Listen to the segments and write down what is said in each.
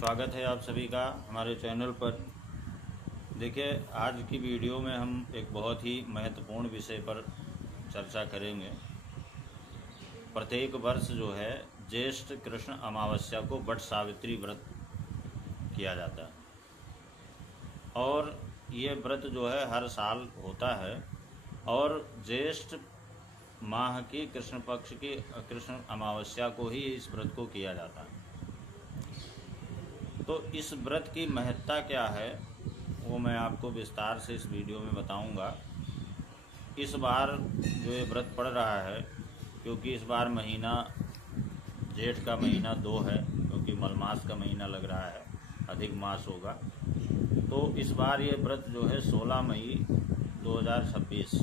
स्वागत है आप सभी का हमारे चैनल पर। देखिए, आज की वीडियो में हम एक बहुत ही महत्वपूर्ण विषय पर चर्चा करेंगे। प्रत्येक वर्ष जो है ज्येष्ठ कृष्ण अमावस्या को वट सावित्री व्रत किया जाता है और ये व्रत जो है हर साल होता है और ज्येष्ठ माह की कृष्ण पक्ष की कृष्ण अमावस्या को ही इस व्रत को किया जाता है। तो इस व्रत की महत्ता क्या है वो मैं आपको विस्तार से इस वीडियो में बताऊंगा। इस बार जो ये व्रत पड़ रहा है, क्योंकि इस बार महीना जेठ का महीना 2 है, क्योंकि मलमास का महीना लग रहा है, अधिक मास होगा। तो इस बार ये व्रत जो है 16 मई 2026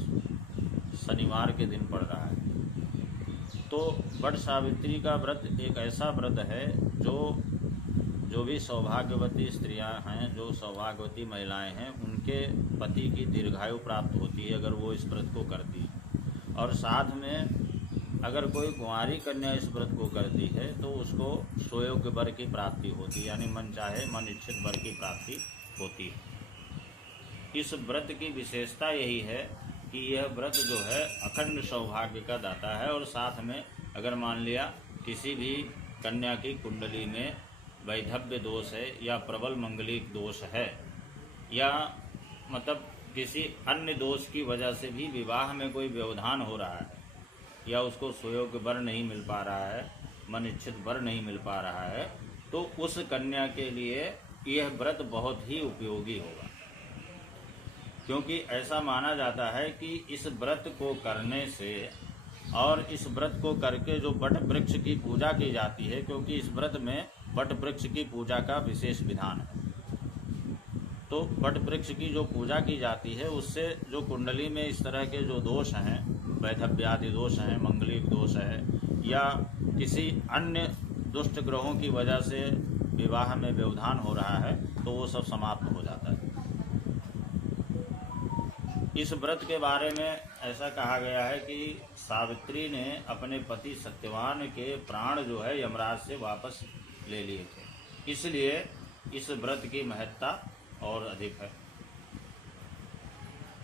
शनिवार के दिन पड़ रहा है। तो वट सावित्री का व्रत एक ऐसा व्रत है जो भी सौभाग्यवती स्त्रियां हैं, जो सौभाग्यवती महिलाएं हैं, उनके पति की दीर्घायु प्राप्त होती है अगर वो इस व्रत को करती है। और साथ में अगर कोई कुंवारी कन्या इस व्रत को करती है तो उसको सुयोग्य वर की प्राप्ति होती है, यानी मन चाहे मन इच्छित वर की प्राप्ति होती है। इस व्रत की विशेषता यही है कि यह व्रत जो है अखंड सौभाग्य का दाता है। और साथ में अगर मान लिया किसी भी कन्या की कुंडली में वैधव्य दोष है या प्रबल मंगलिक दोष है या मतलब किसी अन्य दोष की वजह से भी विवाह में कोई व्यवधान हो रहा है या उसको सुयोग्य वर नहीं मिल पा रहा है, मन इच्छित वर नहीं मिल पा रहा है, तो उस कन्या के लिए यह व्रत बहुत ही उपयोगी होगा। क्योंकि ऐसा माना जाता है कि इस व्रत को करने से और इस व्रत को करके जो वट वृक्ष की पूजा की जाती है, क्योंकि इस व्रत में वट वृक्ष की पूजा का विशेष विधान है, तो वट वृक्ष की जो पूजा की जाती है उससे जो कुंडली में इस तरह के जो दोष हैं, वैधव्यादि दोष हैं, मंगलिक दोष है या किसी अन्य दुष्ट ग्रहों की वजह से विवाह में व्यवधान हो रहा है, तो वो सब समाप्त हो जाता है। इस व्रत के बारे में ऐसा कहा गया है कि सावित्री ने अपने पति सत्यवान के प्राण जो है यमराज से वापस ले लिए थे, इसलिए इस व्रत की महत्ता और अधिक है।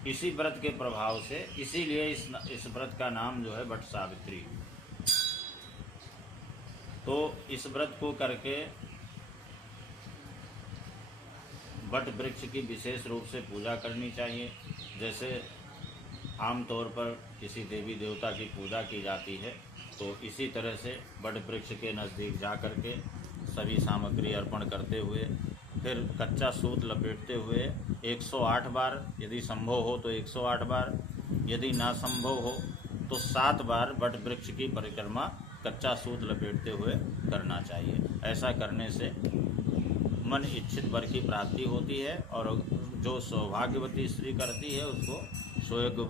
इसी व्रत के प्रभाव से इसीलिए इस व्रत का नाम जो है वट सावित्री। तो इस व्रत को करके वट वृक्ष की विशेष रूप से पूजा करनी चाहिए। जैसे आमतौर पर किसी देवी देवता की पूजा की जाती है, तो इसी तरह से वट वृक्ष के नज़दीक जा कर के सभी सामग्री अर्पण करते हुए फिर कच्चा सूत लपेटते हुए 108 बार, यदि संभव हो तो 108 बार, यदि ना संभव हो तो 7 बार वट वृक्ष की परिक्रमा कच्चा सूत लपेटते हुए करना चाहिए। ऐसा करने से मन इच्छित वर की प्राप्ति होती है और जो सौभाग्यवती स्त्री करती है उसको सुयोग्य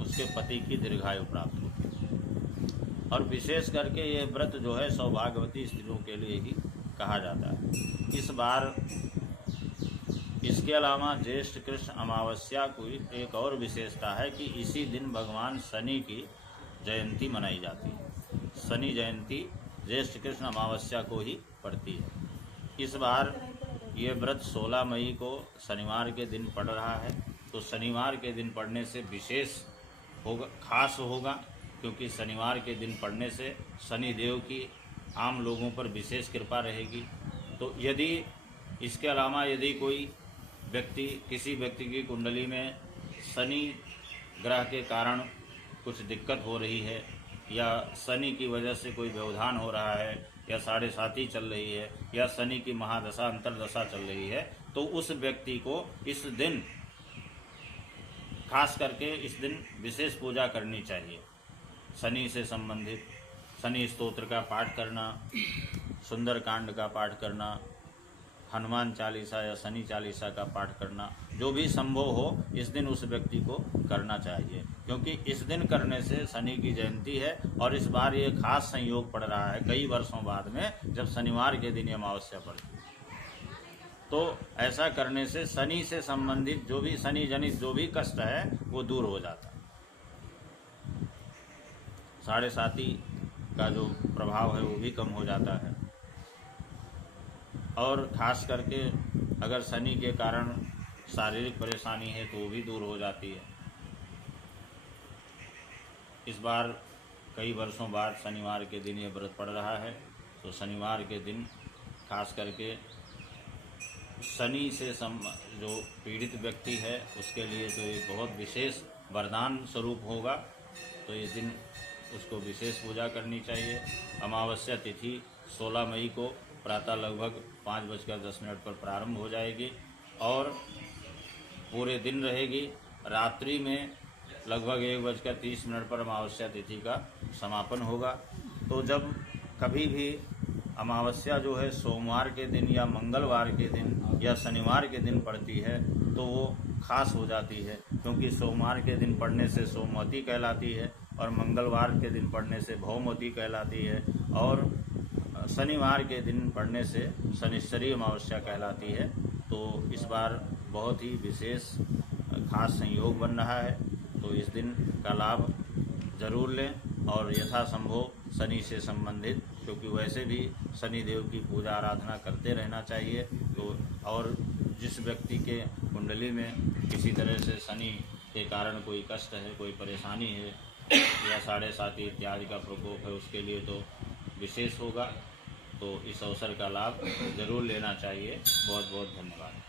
उसके पति की दीर्घायु प्राप्त होती है। और विशेष करके ये व्रत जो है सौभाग्यवती स्त्रियों के लिए ही कहा जाता है। इस बार इसके अलावा ज्येष्ठ कृष्ण अमावस्या की एक और विशेषता है कि इसी दिन भगवान शनि की जयंती मनाई जाती है। शनि जयंती ज्येष्ठ कृष्ण अमावस्या को ही पड़ती है। इस बार ये व्रत 16 मई को शनिवार के दिन पड़ रहा है, तो शनिवार के दिन पड़ने से विशेष होगा, खास होगा, क्योंकि शनिवार के दिन पड़ने से शनि देव की आम लोगों पर विशेष कृपा रहेगी। तो यदि इसके अलावा यदि कोई व्यक्ति किसी व्यक्ति की कुंडली में शनि ग्रह के कारण कुछ दिक्कत हो रही है या शनि की वजह से कोई व्यवधान हो रहा है या 7.5 चल रही है या शनि की महादशा अंतरदशा चल रही है, तो उस व्यक्ति को इस दिन खास करके इस दिन विशेष पूजा करनी चाहिए। शनि से संबंधित शनि स्तोत्र का पाठ करना, सुंदरकांड का पाठ करना, हनुमान चालीसा या शनि चालीसा का पाठ करना, जो भी संभव हो इस दिन उस व्यक्ति को करना चाहिए, क्योंकि इस दिन करने से शनि की जयंती है और इस बार ये खास संयोग पड़ रहा है कई वर्षों बाद में जब शनिवार के दिन अमावस्या पड़ती है। तो ऐसा करने से शनि से संबंधित जो भी शनि जनित जो भी कष्ट है वो दूर हो जाता है। 7.5 का जो प्रभाव है वो भी कम हो जाता है। और ख़ास करके अगर शनि के कारण शारीरिक परेशानी है तो वो भी दूर हो जाती है। इस बार कई वर्षों बाद शनिवार के दिन ये व्रत पड़ रहा है, तो शनिवार के दिन खास करके शनि से जो पीड़ित व्यक्ति है उसके लिए तो ये बहुत विशेष वरदान स्वरूप होगा। तो ये दिन उसको विशेष पूजा करनी चाहिए। अमावस्या तिथि 16 मई को प्रातः लगभग 5:10 पर प्रारंभ हो जाएगी और पूरे दिन रहेगी। रात्रि में लगभग 1:30 पर अमावस्या तिथि का समापन होगा। तो जब कभी भी अमावस्या जो है सोमवार के दिन या मंगलवार के दिन या शनिवार के दिन पड़ती है तो वो खास हो जाती है, क्योंकि सोमवार के दिन पड़ने से सोमवती कहलाती है और मंगलवार के दिन पड़ने से भौमवती कहलाती है और शनिवार के दिन पड़ने से शनिश्चरी अमावस्या कहलाती है। तो इस बार बहुत ही विशेष खास संयोग बन रहा है, तो इस दिन का लाभ जरूर लें और यथासंभव शनि से संबंधित, क्योंकि वैसे भी शनि देव की पूजा आराधना करते रहना चाहिए। तो और जिस व्यक्ति के कुंडली में किसी तरह से शनि के कारण कोई कष्ट है, कोई परेशानी है या 7.5 इत्यादि का प्रकोप है, उसके लिए तो विशेष होगा। तो इस अवसर का लाभ जरूर लेना चाहिए। बहुत बहुत धन्यवाद।